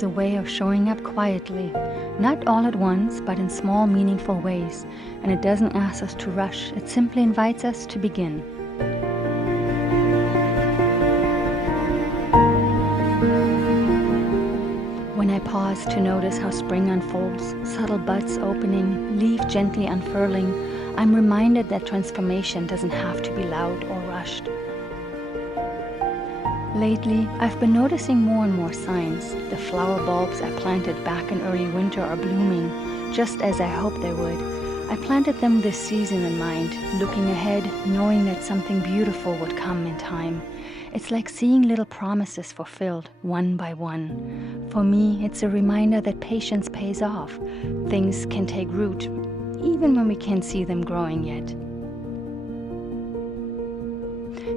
as a way of showing up quietly, not all at once, but in small, meaningful ways. And it doesn't ask us to rush, it simply invites us to begin. When I pause to notice how spring unfolds, subtle buds opening, leaf gently unfurling, I'm reminded that transformation doesn't have to be loud or rushed. Lately, I've been noticing more and more signs. The flower bulbs I planted back in early winter are blooming, just as I hoped they would. I planted them this season in mind, looking ahead, knowing that something beautiful would come in time. It's like seeing little promises fulfilled, one by one. For me, it's a reminder that patience pays off. Things can take root, even when we can't see them growing yet.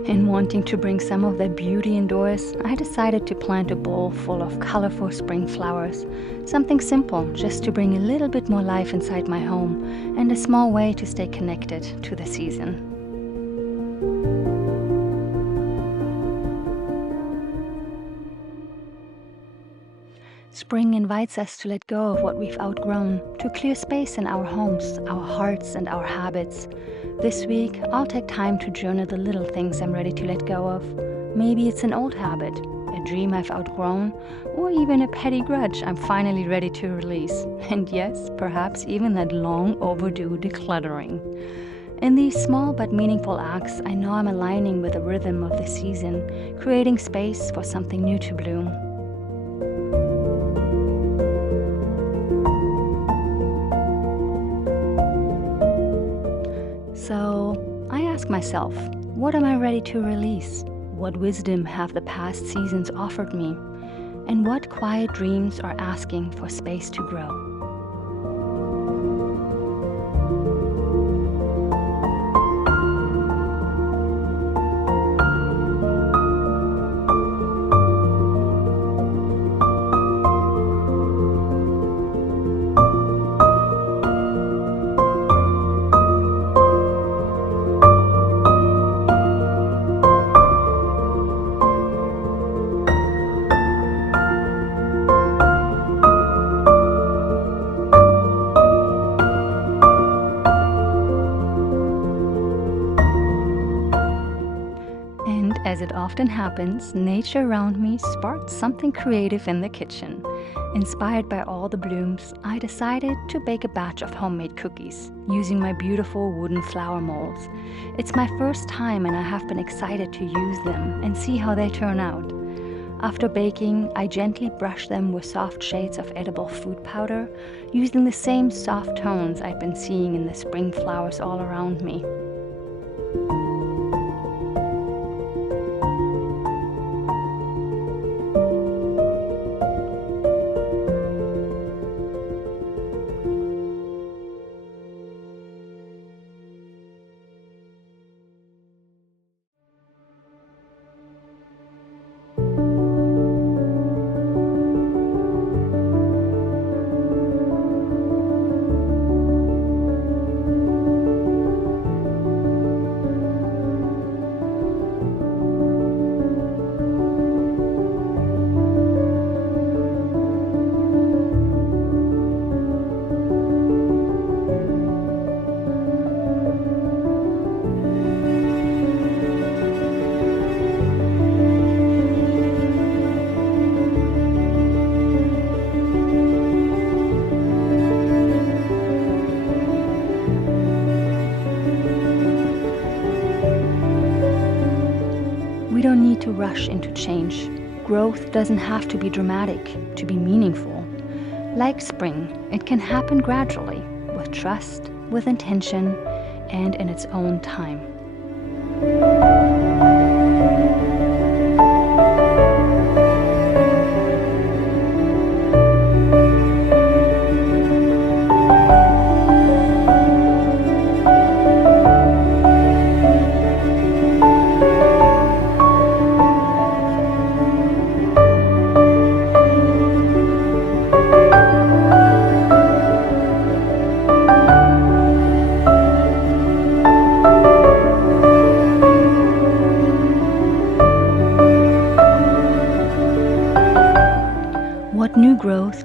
And wanting to bring some of that beauty indoors, I decided to plant a bowl full of colorful spring flowers. Something simple, just to bring a little bit more life inside my home, and a small way to stay connected to the season. Spring invites us to let go of what we've outgrown, to clear space in our homes, our hearts, and our habits. This week, I'll take time to journal the little things I'm ready to let go of. Maybe it's an old habit, a dream I've outgrown, or even a petty grudge I'm finally ready to release. And yes, perhaps even that long overdue decluttering. In these small but meaningful acts, I know I'm aligning with the rhythm of the season, creating space for something new to bloom. So I ask myself, what am I ready to release? What wisdom have the past seasons offered me? And what quiet dreams are asking for space to grow? As it often happens, nature around me sparked something creative in the kitchen. Inspired by all the blooms, I decided to bake a batch of homemade cookies, using my beautiful wooden flower molds. It's my first time and I have been excited to use them and see how they turn out. After baking, I gently brush them with soft shades of edible food powder, using the same soft tones I'd been seeing in the spring flowers all around me. We don't need to rush into change. Growth doesn't have to be dramatic to be meaningful. Like spring, it can happen gradually, with trust, with intention, and in its own time.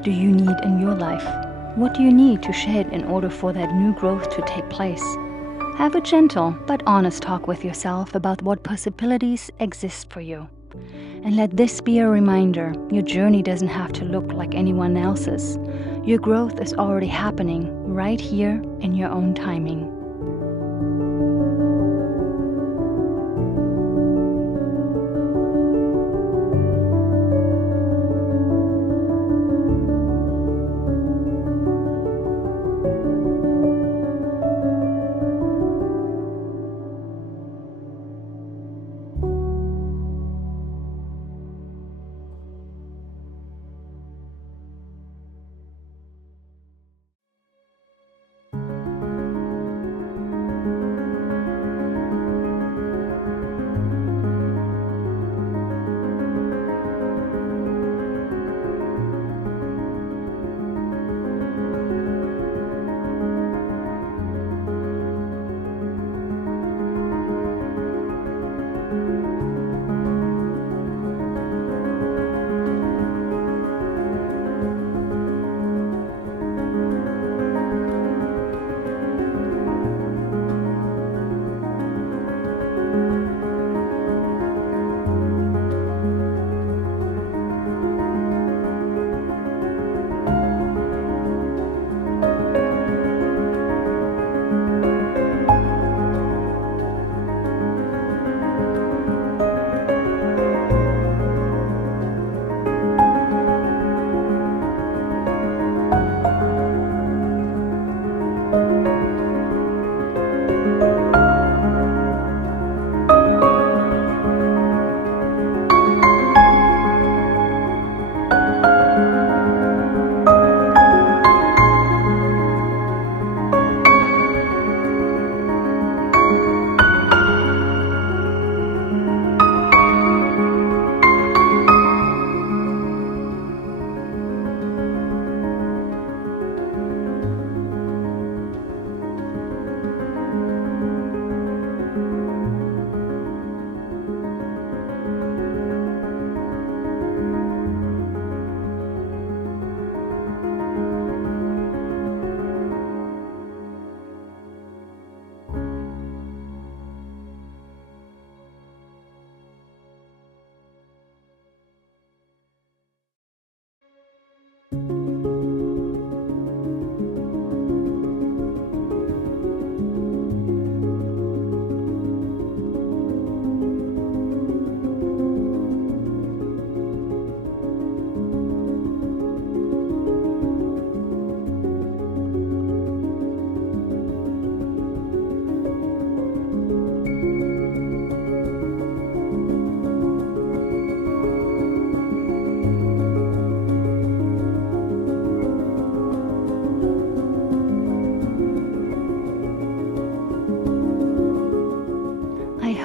do you need in your life? What do you need to shed in order for that new growth to take place? Have a gentle but honest talk with yourself about what possibilities exist for you. And let this be a reminder, your journey doesn't have to look like anyone else's. Your growth is already happening right here in your own timing.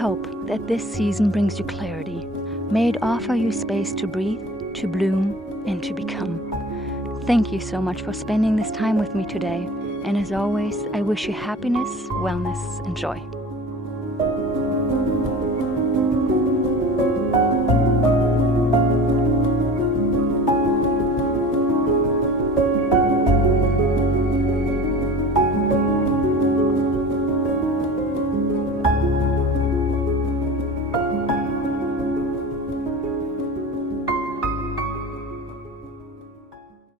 Hope that this season brings you clarity. May it offer you space to breathe, to bloom, and to become. Thank you so much for spending this time with me today. And as always, I wish you happiness, wellness, and joy.